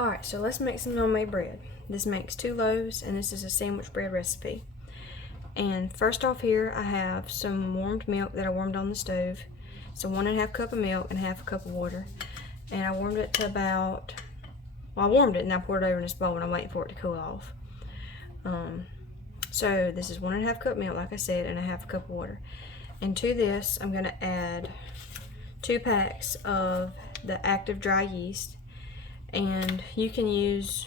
Alright, so let's make some homemade bread. This makes 2 loaves, and this is a sandwich bread recipe. And first off here, I have some warmed milk that I warmed on the stove. So 1½ cup of milk and ½ cup of water. And I warmed it to about, well, I warmed it and I poured it over in this bowl and I'm waiting for it to cool off. So this is 1½ cup milk, like I said, and ½ cup of water. And to this, I'm gonna add 2 packs of the active dry yeast. And you can use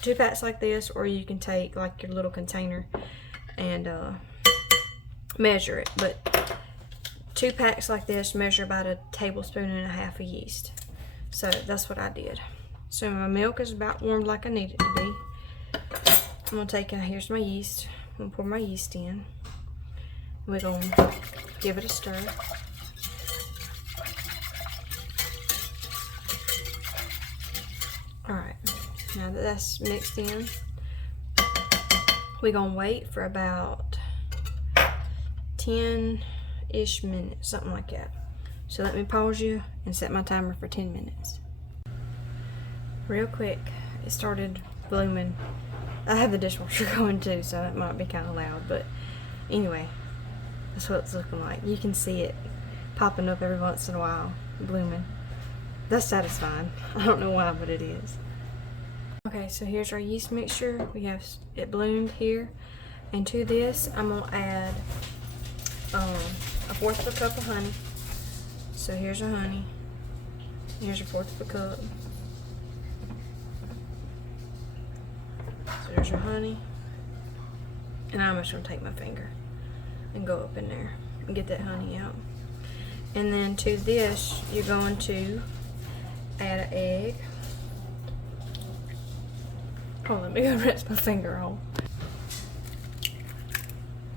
2 packs like this, or you can take like your little container and measure it. But 2 packs like this measure about 1.5 tablespoons of yeast. So that's what I did. So my milk is about warmed like I need it to be. I'm gonna take, here's my yeast. I'm gonna pour my yeast in. We're gonna give it a stir. Alright, now that that's mixed in, we're gonna wait for about 10-ish minutes, something like that. So let me pause you and set my timer for 10 minutes. Real quick, it started blooming. I have the dishwasher going too, so it might be kind of loud, but anyway, that's what it's looking like. You can see it popping up every once in a while, blooming. That's satisfying. I don't know why, but it is. Okay, so here's our yeast mixture. We have it bloomed here. And to this, I'm going to add 1/4 cup of honey. So here's our honey. Here's 1/4 cup. So there's your honey. And I'm just going to take my finger and go up in there and get that honey out. And then to this, you're going to add an egg. Oh, let me go rinse my finger off.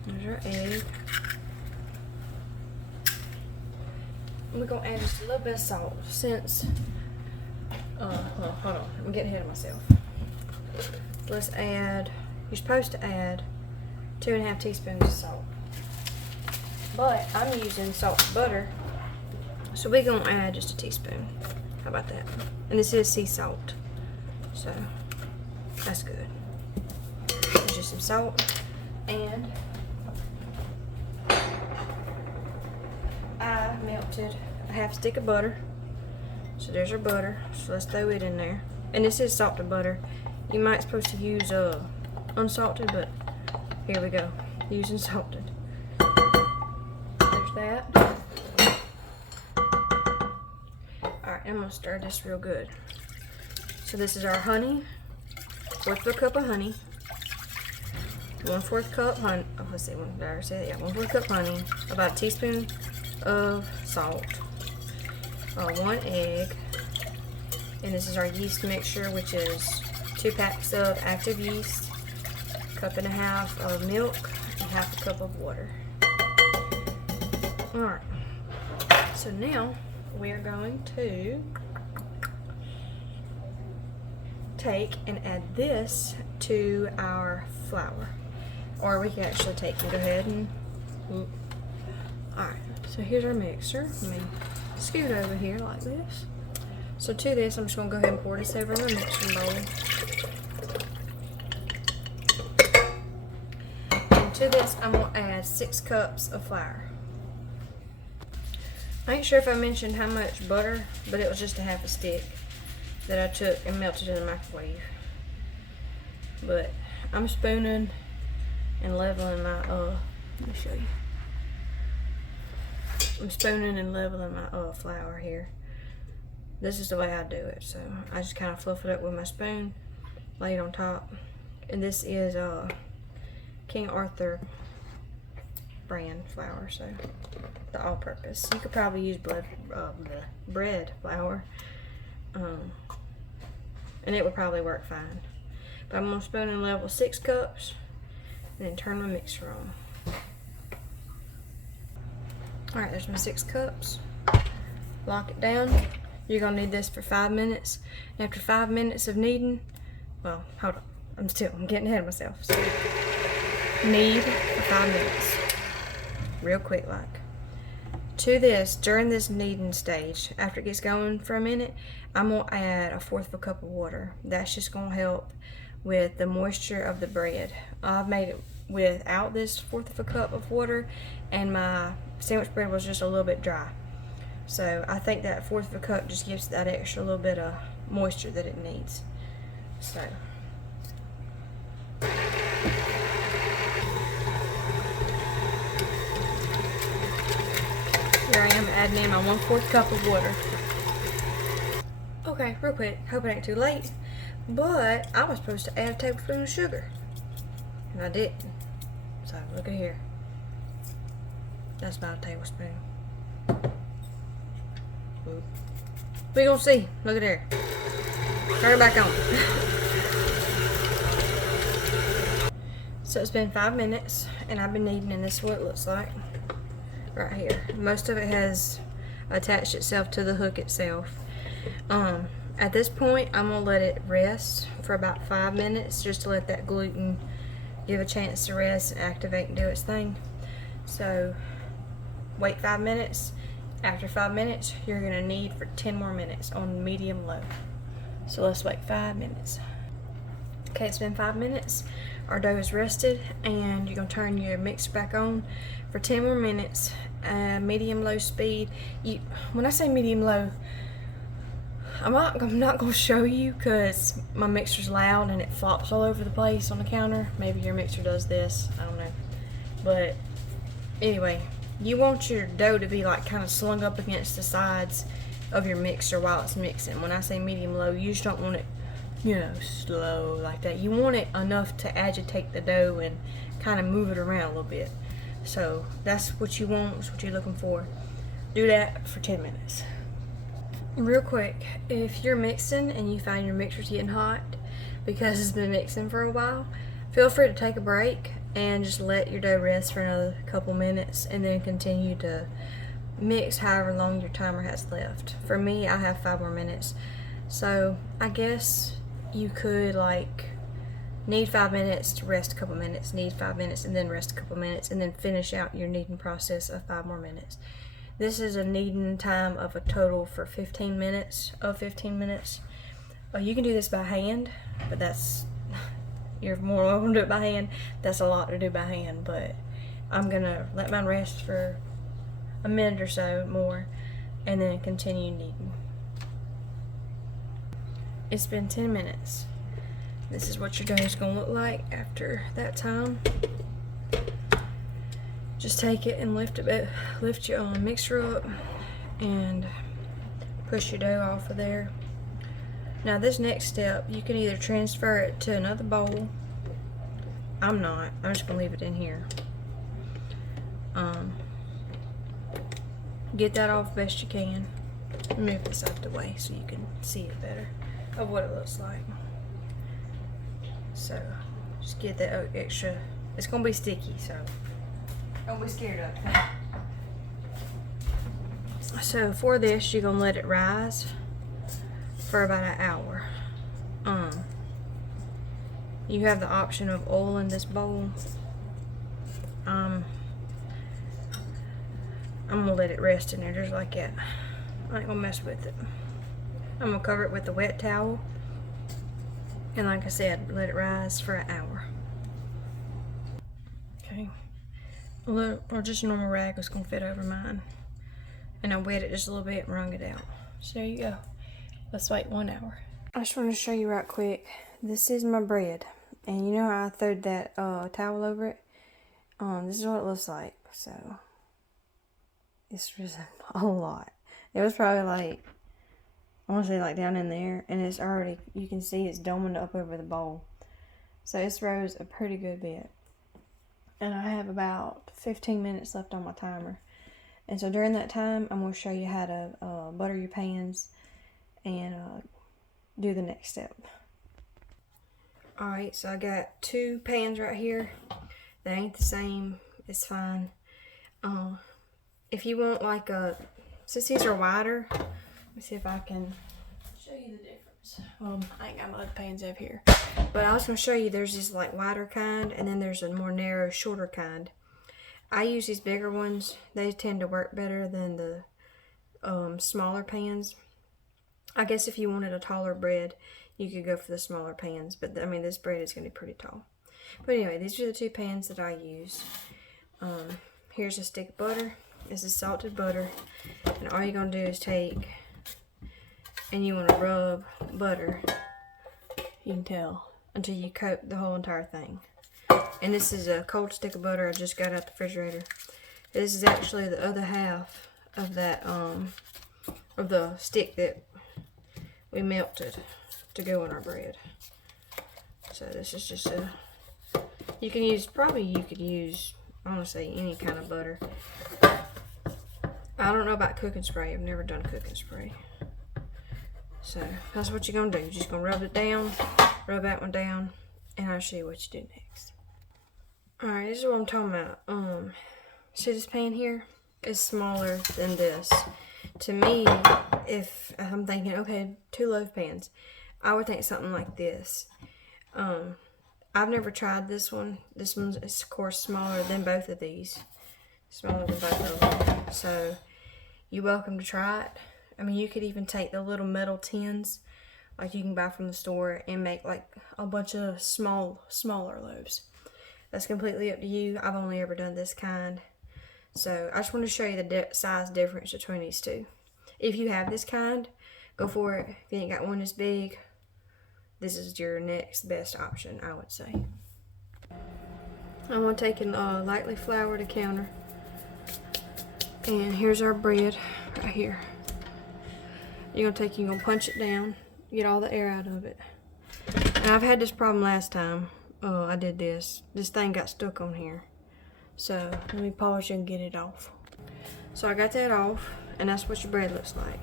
There's our egg. And we're gonna add just a little bit of salt since, hold on, I'm getting ahead of myself. Let's add, you're supposed to add 2½ teaspoons of salt. But I'm using salt butter, so we're gonna add just a teaspoon. How about that? And this is sea salt, so that's good. There's just some salt, and I melted a ½ stick of butter. So there's our butter. So let's throw it in there. And this is salted butter. You might supposed to use unsalted, but here we go, using salted. There's that. Alright, I'm gonna stir this real good. So this is our honey, 1/4 cup of honey, 1/4 cup honey. Oh, let's see, did I already say that? Yeah, 1/4 cup honey, about a teaspoon of salt, 1 egg, and this is our yeast mixture, which is 2 packs of active yeast, 1.5 cups of milk, and ½ cup of water. Alright, so now we're going to take and add this to our flour. Or we can actually take and go ahead and, alright, so here's our mixer. Let me scoot over here like this. So to this, I'm just going to go ahead and pour this over in the mixing bowl. And to this, I'm going to add 6 cups of flour. I ain't sure if I mentioned how much butter, but it was just a ½ stick that I took and melted in the microwave. But I'm spooning and leveling my, let me show you. I'm spooning and leveling my flour here. This is the way I do it. So I just kind of fluff it up with my spoon, lay it on top. And this is King Arthur brand flour, so the all-purpose. You could probably use bread flour, and it would probably work fine. But I'm gonna spoon and level 6 cups, and then turn my mixer on. All right, there's my 6 cups. Lock it down. You're gonna need this for 5 minutes. And after 5 minutes of kneading, well, hold on, I'm getting ahead of myself. So knead for 5 minutes. Real quick like. to this, during this kneading stage, after it gets going for a minute, I'm going to add 1/4 cup of water. That's just going to help with the moisture of the bread. I've made it without this 1/4 cup of water, and my sandwich bread was just a little bit dry. So I think that 1/4 cup just gives that extra little bit of moisture that it needs. So here I am adding in my 1/4 cup of water. Okay, real quick, hope it ain't too late, but I was supposed to add a tablespoon of sugar, and I didn't. So look at here. That's about a tablespoon. We gonna see. Look at there. Turn it back on. So it's been 5 minutes, and I've been kneading, and this is what it looks like right here. Most of it has attached itself to the hook itself. At this point, I'm gonna let it rest for about 5 minutes, just to let that gluten give a chance to rest and activate and do its thing. So wait 5 minutes. After 5 minutes, you're gonna knead for 10 more minutes on medium low. So let's wait 5 minutes. Okay, it's been 5 minutes. Our dough is rested, and you're gonna turn your mixer back on for 10 more minutes, medium low speed. When I say medium low, I'm not gonna show you because my mixer's loud and it flops all over the place on the counter. Maybe your mixer does this, I don't know. But anyway, you want your dough to be like kind of slung up against the sides of your mixer while it's mixing. When I say medium low, you just don't want it, you know, slow like that. You want it enough to agitate the dough and kind of move it around a little bit. So that's what you want, that's what you're looking for. Do that for 10 minutes. Real quick, if you're mixing and you find your mixer's getting hot because it's been mixing for a while, feel free to take a break and just let your dough rest for another couple minutes, and then continue to mix however long your timer has left. For me, I have 5 more minutes. So I guess you could like knead 5 minutes to rest a couple minutes, knead 5 minutes and then rest a couple minutes, and then finish out your kneading process of 5 more minutes. This is a kneading time of a total for 15 minutes. You can do this by hand, but you're more welcome to do it by hand. That's a lot to do by hand, but I'm gonna let mine rest for a minute or so more and then continue kneading. It's been 10 minutes. This is what your dough is gonna look like after that time. Just take it and lift your mixer up and push your dough off of there. Now this next step, you can either transfer it to another bowl. I'm just gonna leave it in here. Get that off best you can. Move this out the way so you can see it better of what it looks like. So just get that extra. It's gonna be sticky, so don't be scared of it. So for this, you're gonna let it rise for about an hour. You have the option of oil in this bowl. I'm gonna let it rest in there just like that. I ain't gonna mess with it. I'm gonna cover it with a wet towel, and like I said, let it rise for an hour. Okay. Or just a normal rag was gonna fit over mine, and I wet it just a little bit and wrung it out. So there you go. Let's wait 1 hour. I just want to show you right quick. This is my bread, and you know how I throwed that towel over it. This is what it looks like. So it's just a lot. It was probably like, I want to say like down in there, and it's already, you can see it's doming up over the bowl. So it's rose a pretty good bit. And I have about 15 minutes left on my timer. And so during that time, I'm going to show you how to butter your pans and do the next step. Alright, so I got 2 pans right here. They ain't the same. It's fine. If you want like since these are wider, let me see if I can show you the difference. I ain't got my other pans over here. But I was going to show you there's this like wider kind, and then there's a more narrow, shorter kind. I use these bigger ones. They tend to work better than the smaller pans. I guess if you wanted a taller bread, you could go for the smaller pans. But I mean, this bread is going to be pretty tall. But anyway, these are the 2 pans that I use. Here's a stick of butter. This is salted butter. And all you're going to do is take, and you want to rub butter, you can tell, until you coat the whole entire thing. And this is a cold stick of butter I just got out the refrigerator. This is actually the other half of that, of the stick that we melted to go on our bread. So this is just a, you can use, honestly, any kind of butter. I don't know about cooking spray. I've never done cooking spray. So that's what you're going to do. You're just going to rub it down, rub that one down, and I'll show you what you do next. Alright, this is what I'm talking about. See this pan here? It's smaller than this. To me, if I'm thinking, okay, 2 loaf pans, I would think something like this. I've never tried this one. This one's, of course, smaller than both of these. Smaller than both of them. So, you're welcome to try it. I mean, you could even take the little metal tins, like you can buy from the store, and make like a bunch of smaller loaves. That's completely up to you. I've only ever done this kind. So, I just want to show you the size difference between these two. If you have this kind, go for it. If you ain't got one this big, this is your next best option, I would say. I'm going to take and lightly flour the counter. And here's our bread right here. You're going to punch it down, get all the air out of it. And I've had this problem last time I did this. This thing got stuck on here. So let me pause you and get it off. So I got that off, and that's what your bread looks like.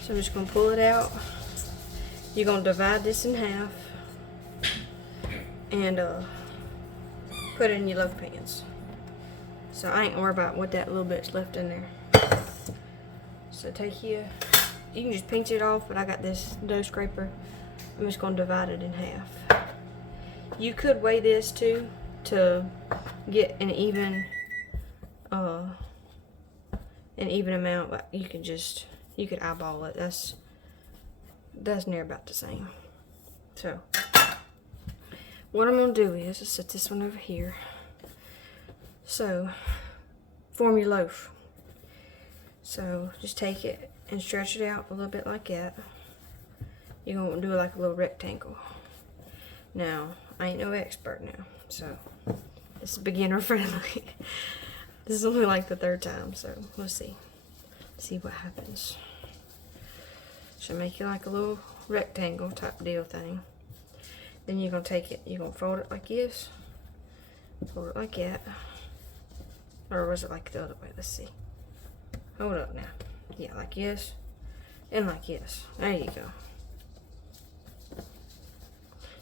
So I'm just going to pull it out. You're going to divide this in half and put it in your loaf pans. So I ain't worried about what that little bit's left in there. So you can just pinch it off, but I got this dough scraper. I'm just going to divide it in half. You could weigh this too to get an even amount, but you could eyeball it. That's near about the same. So what I'm going to do is set this one over here. So form your loaf. So just take it and stretch it out a little bit like that. You're going to do like a little rectangle. Now, I ain't no expert now, so this is beginner friendly. This is only like the 3rd time, so we'll see. See what happens. Should make it like a little rectangle type deal thing. Then you're going to take it, you're going to fold it like this. Fold it like that. Or was it like the other way? Let's see. Hold up now. Yeah, like this. And like this. There you go.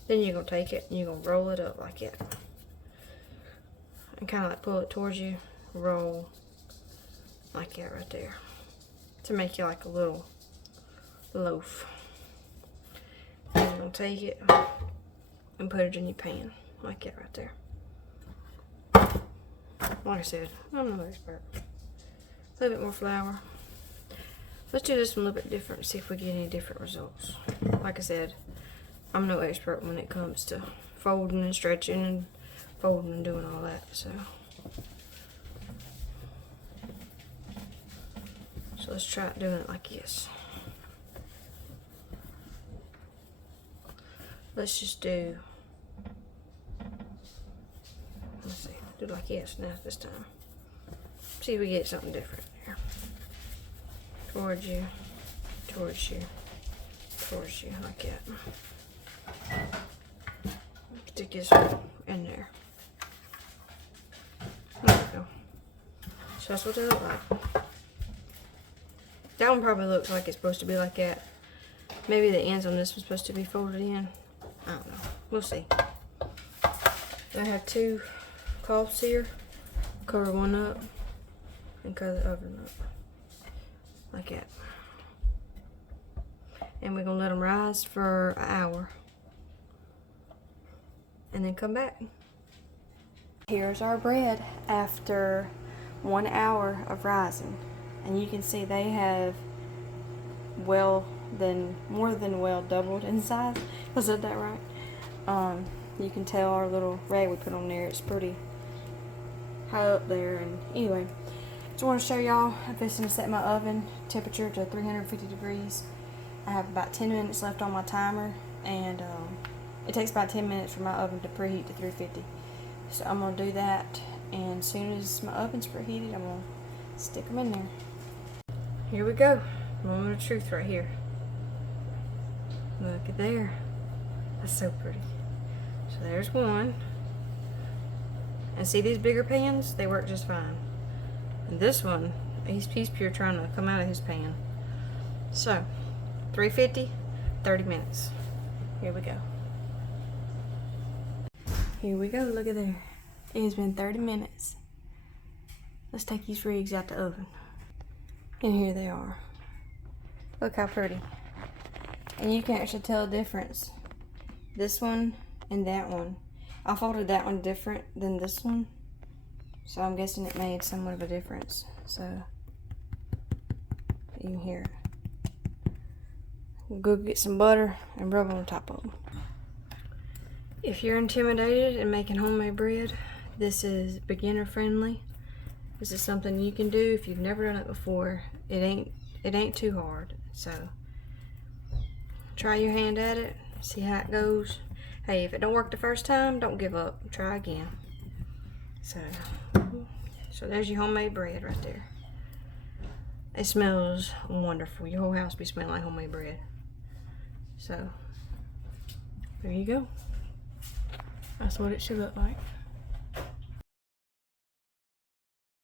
Then you're going to take it and you're going to roll it up like that. And kind of like pull it towards you. Roll like that right there. To make you like a little loaf. Then you're going to take it and put it in your pan. Like that right there. Like I said, I'm no expert. A little bit more flour. Let's do this one a little bit different, see if we get any different results. Like I said, I'm no expert when it comes to folding and stretching and folding and doing all that, so let's try doing it like this. Let's just do, let's see, do it like this now this time. See if we get something different here. Towards you, towards you, towards you, like that. Stick this one in there. There we go. So that's what they look like. That one probably looks like it's supposed to be like that. Maybe the ends on this one's supposed to be folded in. I don't know. We'll see. I have 2 cloths here. Cover one up and cover the other up. Like that. And we're going to let them rise for an hour. And then come back. Here's our bread after 1 hour of rising, and you can see they have more than well doubled in size. Was that right? You can tell our little rag we put on there, it's pretty high up there. And anyway, just want to show y'all I'm fixing to set my oven temperature to 350 degrees. I have about 10 minutes left on my timer, and it takes about 10 minutes for my oven to preheat to 350. So I'm going to do that, and as soon as my oven's preheated, I'm going to stick them in there. Here we go. Moment of truth right here. Look at there. That's so pretty. So there's one. And see these bigger pans? They work just fine. And this one, he's pure trying to come out of his pan. So, 350, 30 minutes. Here we go. Here we go, look at there. It has been 30 minutes. Let's take these rigs out the oven. And here they are. Look how pretty. And you can actually tell a difference. This one and that one. I folded that one different than this one, so I'm guessing it made somewhat of a difference. So you can hear it. We'll go get some butter and rub on the top of them. If you're intimidated in making homemade bread, this is beginner friendly. This is something you can do if you've never done it before. It ain't too hard. So try your hand at it, see how it goes. Hey, if it don't work the first time, don't give up. Try again. So there's your homemade bread right there. It smells wonderful. Your whole house be smelling like homemade bread. So there you go. That's what it should look like.